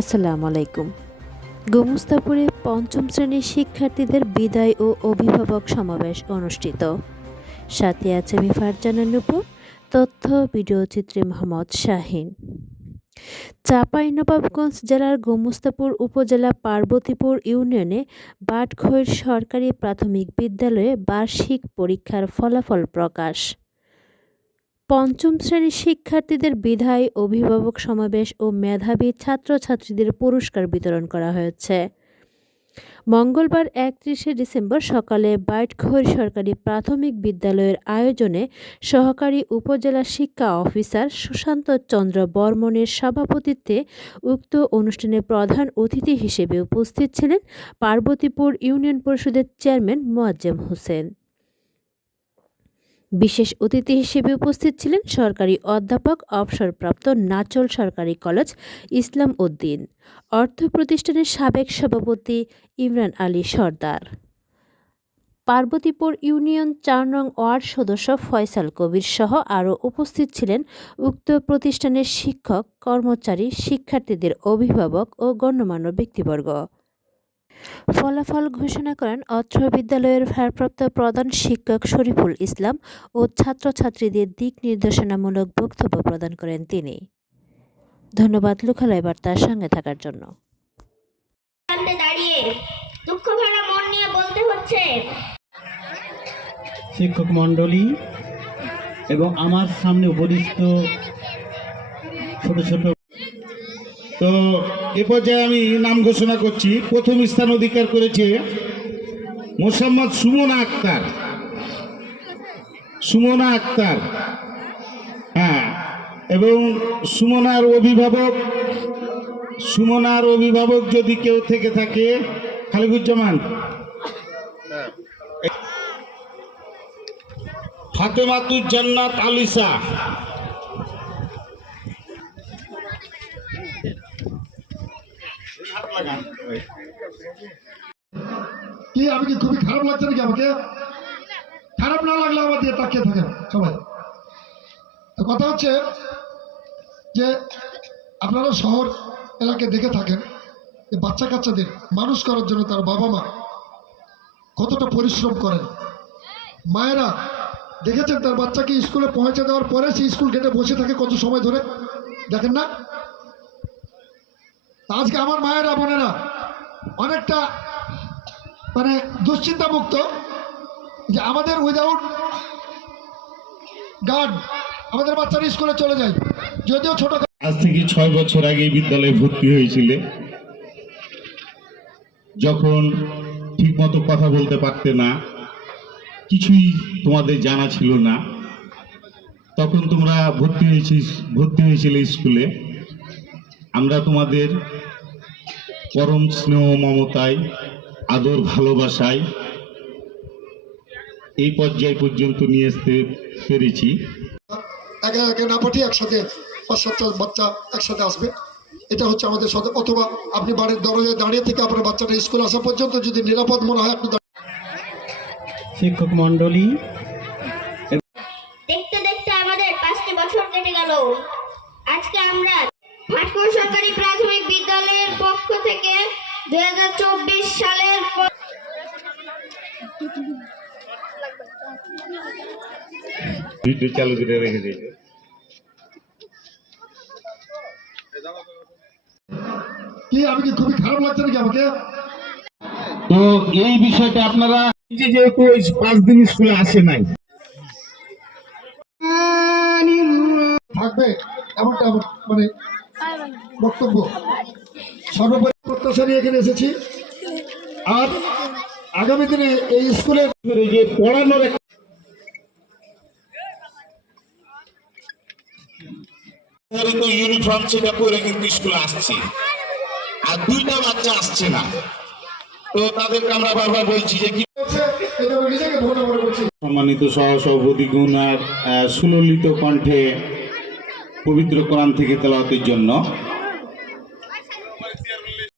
আসসালামু আলাইকুম। গোমস্তাপুরে পঞ্চম শ্রেণির শিক্ষার্থীদের বিদায় ও অভিভাবক সমাবেশ অনুষ্ঠিত। সাথে আছে আমি ফারজানা নুপুর, তথ্য ভিডিওচিত্রে মোহাম্মদ শাহিন। চাঁপাইনবাবগঞ্জ জেলার গোমস্তাপুর উপজেলা পার্বতীপুর ইউনিয়নে বাটখৈর সরকারি প্রাথমিক বিদ্যালয়ে বার্ষিক পরীক্ষার ফলাফল প্রকাশ। পঞ্চম শ্রেণির শিক্ষার্থীদের বিদায় অভিভাবক সমাবেশ ও মেধাবী ছাত্রছাত্রীদের পুরস্কার বিতরণ করা হয়েছে। মঙ্গলবার একত্রিশে ডিসেম্বর সকালে বাইটখৈর সরকারি প্রাথমিক বিদ্যালয়ের আয়োজনে সহকারী উপজেলা শিক্ষা অফিসার সুশান্ত চন্দ্র বর্মনের সভাপতিত্বে উক্ত অনুষ্ঠানে প্রধান অতিথি হিসেবে উপস্থিত ছিলেন পার্বতীপুর ইউনিয়ন পরিষদের চেয়ারম্যান মোয়াজ্জেম হোসেন। বিশেষ অতিথি হিসেবে উপস্থিত ছিলেন সরকারি অধ্যাপক, অবসরপ্রাপ্ত নাচল সরকারি কলেজ, ইসলাম উদ্দিন। অর্থ প্রতিষ্ঠানের সাবেক সভাপতি ইমরান আলী সর্দার। পার্বতীপুর ইউনিয়ন চার নং ওয়ার্ড সদস্য ফয়সাল কবির সহ আরও উপস্থিত ছিলেন উক্ত প্রতিষ্ঠানের শিক্ষক, কর্মচারী, শিক্ষার্থীদের অভিভাবক ও গণ্যমান্য ব্যক্তিবর্গ। ফলাফল ঘোষণা করেন অত্র বিদ্যালয়ের ভারপ্রাপ্ত প্রধান শিক্ষক শরীফুল ইসলাম ও ছাত্রছাত্রীদের দিক নির্দেশনামূলক বক্তব্য প্রদান করেন তিনি। ধন্যবাদ লোকালয় বার্তার সঙ্গে থাকার জন্য। দাঁড়িয়ে দুঃখ ভরা মন নিয়ে বলতে হচ্ছে। শিক্ষক মণ্ডলী এবং আমার সামনে উপদিষ্ট ছোট ছোট তো এ পর্যায়ে আমি নাম ঘোষণা করছি। প্রথম স্থান অধিকার করেছে মোসাম্মদ সুমনা আক্তার। সুমনা আক্তার। হ্যাঁ এবং সুমনার অভিভাবক সুমনার অভিভাবক যদি কেউ থেকে থাকে, খালিকুজ্জামান। ফাতেমাতুজ জান্নাত আলিসা। কি, আমি কি খুবই খারাপ লাগছে নাকি আমাকে? খারাপ না লাগলে আমার দিয়ে তাকিয়ে থাকেন সবাই। তো কথা হচ্ছে যে আপনারা শহর এলাকায় দেখে থাকেন যে বাচ্চা কাচ্চাদের মানুষ করার জন্য তার বাবা মা কতটা পরিশ্রম করেন। মায়েরা দেখেছেন তার বাচ্চাকে স্কুলে পৌঁছে দেওয়ার পরে সে স্কুল গেটে বসে থাকে কত সময় ধরে? দেখেন না? আজকে আমার মায়েরা, বোনেরা অনেকটা মানে দুশ্চিন্তা মুক্ত যে আমাদের উইদাউট গার্ড আমাদের বাচ্চারা স্কুলে চলে যায়। যদিও ছোট আজ থেকে ছয় বছর আগে বিদ্যালয়ে ভর্তি হয়েছিলে। যখন ঠিকমতো কথা বলতে পারতে না, কিছুই তোমাদের জানা ছিল না, তখন তোমরা ভর্তি হয়েছিস ভর্তি হয়েছিলে স্কুলে। আমরা তোমাদের পরম স্নেহ মমতায় আদর ভালোবাসায় এই পর্যায় পর্যন্ত নিয়ে আসতে পেরেছি। একে একে না পাঠিয়ে একসাথে পাঁচ সাতটা বাচ্চা একসাথে আসবে। এটা হচ্ছে আমাদের সাথে অথবা আপনি বাড়ির দরজায় দাঁড়িয়ে থেকে আপনার বাচ্চাটা স্কুল আসা পর্যন্ত যদি নিরাপদ মনে হয় আপনি দাঁড়িয়ে- শিক্ষক মণ্ডলী সরকারি প্রাথমিক বিদ্যালয়ের পক্ষ থেকে দুই সালের ভিডিও চালু করে রেখে দিয়েছে। কি আমি কি খুবই খারাপ লাগছে নাকি আমাকে? তো এই বিষয়টা আপনারা যেহেতু পাঁচ দিন স্কুলে আসে নাই। থাকবে এমনটা মানে বক্তব্য। সর্বোপরি প্রত্যাশা নিয়ে এখানে এসেছি। আর আগামী দিনে এই স্কুলের যে পড়ানোর ইউনিফর্ম সেটা পরে কিন্তু স্কুলে আসছে। আর দুইটা বাচ্চা আসছে না। তো তাদেরকে আমরা বারবার বলছি যে কি মনে সম্মানিত সহ সভাপতি গুণ আর আহ, সুললিত কণ্ঠে পবিত্র কোরআন থেকে তেলাওয়াতের জন্য।